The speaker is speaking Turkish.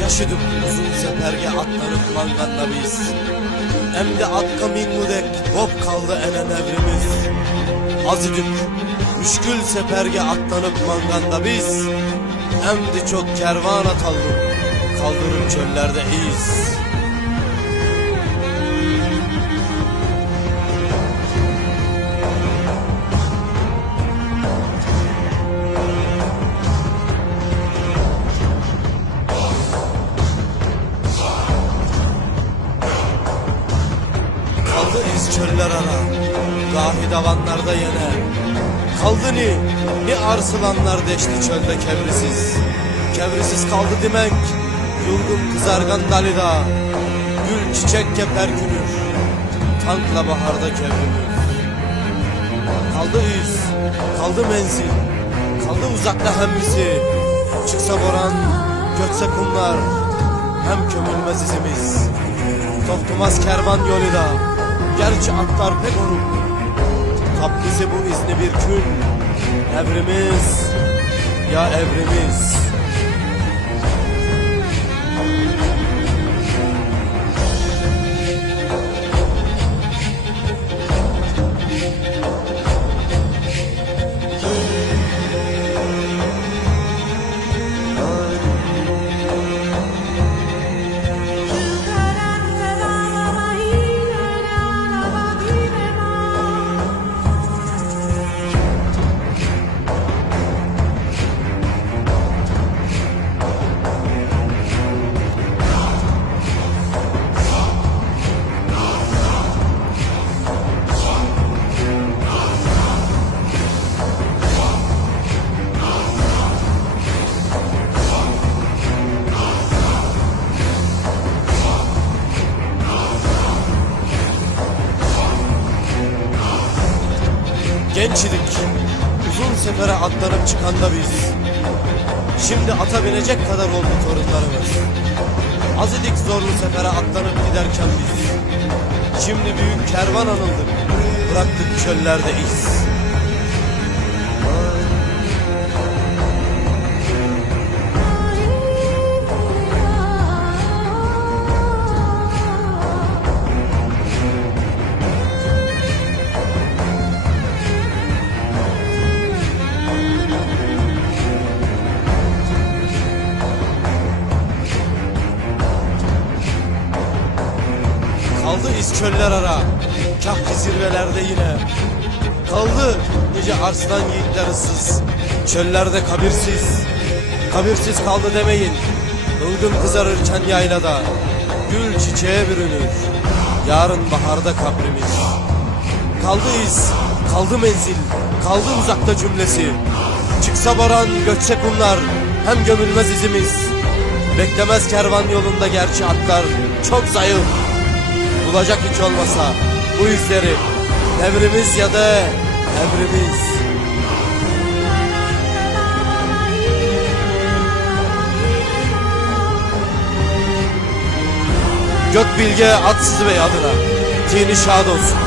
Yaşadık uzun seferge atlanıp manganda biz. Hem de atka mingudek hop kaldı enen evrimiz. Azidik müşkül seferge atlanıp manganda biz. Hem de çok kervan atalım kaldırıp çöllerde iz. Kaldı iz çöller ara, gahi davanlarda yene. Kaldı ni arsılanlar deşti çölde kevrisiz. Kevrisiz kaldı demek, yulgun kızargan dalida. Gül çiçek keper günür, tankla baharda kevrimiz. Kaldı iz, kaldı menzil, kaldı uzakta hemmisi. Çıksa boran, göçse kumlar, hem kömülmez izimiz. Toktumaz kervan yolida, gerçi atlar pek oruk. Kap bizi bu izni bir gün, evrimiz ya evrimiz. Genç idik, uzun sefere atlanıp çıkanda biz. Şimdi ata binecek kadar oldu torunlarımız. Az idik zorlu sefere atlanıp giderken biz. Şimdi büyük kervan anıldık, bıraktık çöllerde iz. Kaldı iz çöller ara, kahki zirvelerde yine. Kaldı nice arslan yiğitler ıssız, çöllerde kabirsiz. Kabirsiz kaldı demeyin, ılgın kızarırken yaylada. Gül çiçeğe bürünür, yarın baharda kabrimiz. Kaldı iz, kaldı menzil, kaldı uzakta cümlesi. Çıksa boran, göçse kumlar, hem gömülmez izimiz. Beklemez kervan yolunda gerçi atlar, çok zayıf. Bulacak hiç olmasa bu izleri, evrimiz ya da evrimiz. Gök bilge Atsız Bey adına, tini şad olsun.